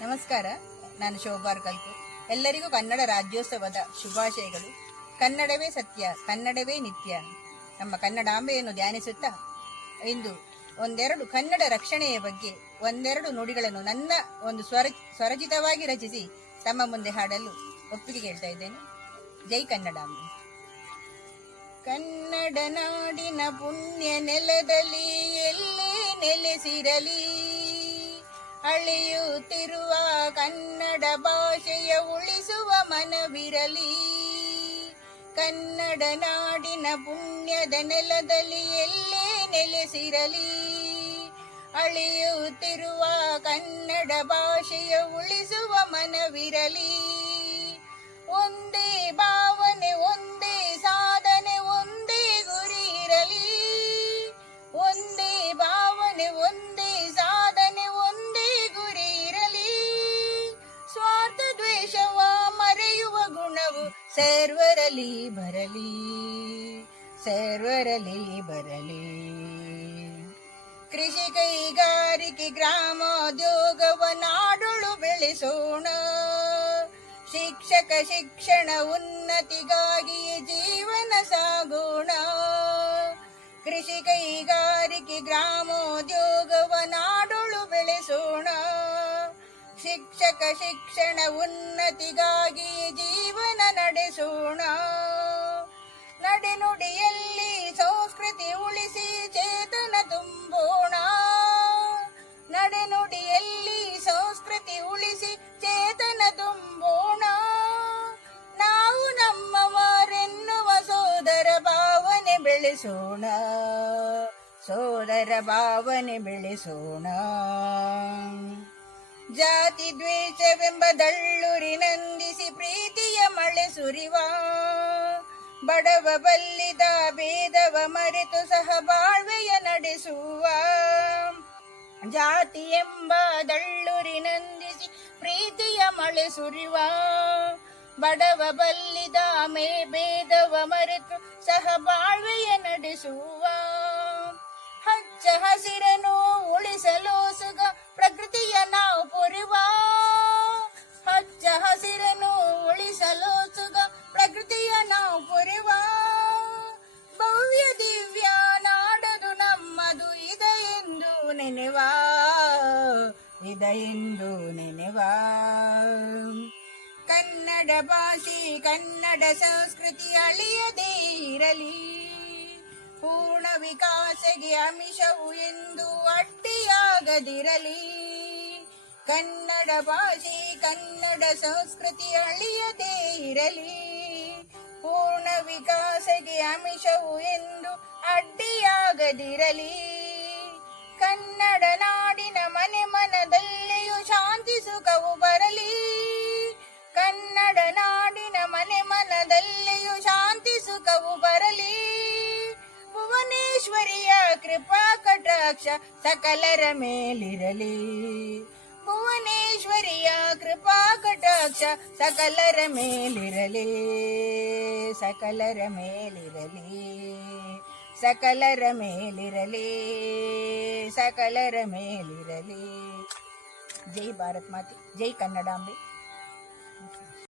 ನಮಸ್ಕಾರ, ನಾನು ಶೋಭಾರ್ ಕಲ್ಕೂರ್. ಎಲ್ಲರಿಗೂ ಕನ್ನಡ ರಾಜ್ಯೋತ್ಸವದ ಶುಭಾಶಯಗಳು. ಕನ್ನಡವೇ ಸತ್ಯ, ಕನ್ನಡವೇ ನಿತ್ಯ. ನಮ್ಮ ಕನ್ನಡಾಂಬೆಯನ್ನು ಧ್ಯಾನಿಸುತ್ತಾ ಇಂದು ಒಂದೆರಡು ಕನ್ನಡ ರಕ್ಷಣೆಯ ಬಗ್ಗೆ ಒಂದೆರಡು ನುಡಿಗಳನ್ನು ನನ್ನ ಒಂದು ಸ್ವರಚಿತವಾಗಿ ರಚಿಸಿ ತಮ್ಮ ಮುಂದೆ ಹಾಡಲು ಒಪ್ಪಿಗೆ ಕೇಳ್ತಾ ಇದ್ದೇನೆ. ಜೈ ಕನ್ನಡಾಂಬೆ. ಕನ್ನಡ ನಾಡಿನ ಪುಣ್ಯ ನೆಲದಲ್ಲಿ ಎಲ್ಲೇ ನೆಲೆಸಿರಲಿ, ಅಳೆಯುತ್ತಿರುವ ಕನ್ನಡ ಭಾಷೆಯ ಉಳಿಸುವ ಮನವಿರಲಿ. ಕನ್ನಡ ನಾಡಿನ ಪುಣ್ಯದ ನೆಲದಲ್ಲಿ ಎಲ್ಲೇ ನೆಲೆಸಿರಲಿ, ಅಳೆಯುತ್ತಿರುವ ಕನ್ನಡ ಭಾಷೆಯ ಉಳಿಸುವ ಮನವಿರಲಿ. ಒಂದೇ ಭಾವನೆ, ಒಂದೇ ಸಾಧನೆ, ಒಂದೇ ಗುರಿ ಇರಲಿ. ಒಂದೇ ಭಾವನೆ, ಒಂದೇ ಸಾಧನೆ, ಒಂದೇ ಗುರಿ ಇರಲಿ. ಸ್ವಾರ್ಥ ದ್ವೇಷವ ಮರೆಯುವ ಗುಣವು ಸರ್ವರಲ್ಲಿ ಬರಲಿ, ಸರ್ವರಲ್ಲಿ ಬರಲಿ. ಕೃಷಿ, ಕೈಗಾರಿಕೆ, ಗ್ರಾಮೋದ್ಯೋಗವ ನಾಡೊಳು ಬೆಳೆಸೋಣ. ಶಿಕ್ಷಕ ಶಿಕ್ಷಣ ಉನ್ನತಿಗಾಗಿ ಜೀವನ ಸಾಗೋಣ. ಕೃಷಿ, ಕೈಗಾರಿಕೆ, ಗ್ರಾಮೋದ್ಯೋಗವ ನಾಡೊಳು ಬೆಳೆಸೋಣ. ಶಿಕ್ಷಕ ಶಿಕ್ಷಣ ಉನ್ನತಿಗಾಗಿ ಜೀವನ ನಡೆಸೋಣ. ನಡೆನುಡಿಯಲ್ಲಿ ಸಂಸ್ಕೃತಿ ಉಳಿಸಿ ಚೇತನ ತುಂಬೋಣ. ನಡೆನುಡಿಯಲ್ಲಿ ಸಂಸ್ಕೃತಿ ಉಳಿಸಿ ಚೇತನ ತುಂಬೋಣ. ನಾವು ನಮ್ಮವರೆನ್ನುವ ಸೋದರ ಭಾವನೆ ಬೆಳೆಸೋಣ, ಸೋದರ ಭಾವನೆ ಬೆಳೆಸೋಣ. ಜಾತಿ ದ್ವೇಷವೆಂಬ ದಳ್ಳುರಿನಂದಿಸಿ ಪ್ರೀತಿಯ ಮಳೆ ಸುರಿವ, ಬಡವ ಬಲ್ಲಿದ ಭೇದವ ಮರೆತು ಸಹ ಬಾಳ್ವೆಯ ನಡೆಸುವ. ಜಾತಿ ಎಂಬ ದಳ್ಳುರಿನಂದಿಸಿ ಪ್ರೀತಿಯ ಮಳೆ ಸುರಿವ, ಬಡವ ಬಲ್ಲಿದ ಭೇದವ ಮರೆತು ಸಹ ಬಾಳ್ವೆಯ ನಡೆಸುವ. ಹಚ್ಚ ಹಸಿರನ್ನು ಉಳಿಸಲು ಸುಗ ಪ್ರಕೃತಿಯ ನಾವು ಪೊರೆವ. ಹಚ್ಚ ಹಸಿರನ್ನು ಉಳಿಸಲು ಸುಗ ಪ್ರಕೃತಿಯ ನಾವು ಪೊರೆವ. ಭವ್ಯ ದಿವ್ಯ ನಾಡದು ನಮ್ಮದು ಇದೆಂದು ನೆನೆವ, ಇದೆಂದು ನೆನೆವ. ಕನ್ನಡ ಭಾಷೆ ಕನ್ನಡ ಸಂಸ್ಕೃತಿ ಅಳಿಯದೇ ಇರಲಿ. ಪೂರ್ಣ ವಿಕಾಸಗೆ ಆಮಿಷವು ಎಂದು ಅಡ್ಡಿಯಾಗದಿರಲಿ. ಕನ್ನಡ ಭಾಷೆ ಕನ್ನಡ ಸಂಸ್ಕೃತಿ ಅಳಿಯದೇ ಇರಲಿ. ಪೂರ್ಣ ವಿಕಾಸಗೆ ಆಮಿಷವು ಎಂದು ಅಡ್ಡಿಯಾಗದಿರಲಿ. ಕನ್ನಡ ನಾಡಿನ ಮನೆ ಮನದಲ್ಲಿಯೂ ಶಾಂತಿ ಸುಖವು ಬರಲಿ. ಕನ್ನಡ ನಾಡಿನ ಮನೆ ಮನದಲ್ಲಿಯೂ ಶಾಂತಿ ಸುಖವು ಬರಲಿ. ಭುವನೇಶ್ವರಿಯ ಕೃಪಾ ಕಟಾಕ್ಷ ಸಕಲರ ಮೇಲಿರಲಿ. ಭುವನೇಶ್ವರಿಯ ಕೃಪಾ ಕಟಾಕ್ಷ ಸಕಲರ ಮೇಲಿರಲಿ, ಸಕಲರ ಮೇಲಿರಲಿ, ಸಕಲರ ಮೇಲಿರಲಿ, ಸಕಲರ ಮೇಲಿರಲಿ. ಜೈ ಭಾರತ್ ಮಾತೆ, ಜೈ ಕನ್ನಡಾಂಬೆ.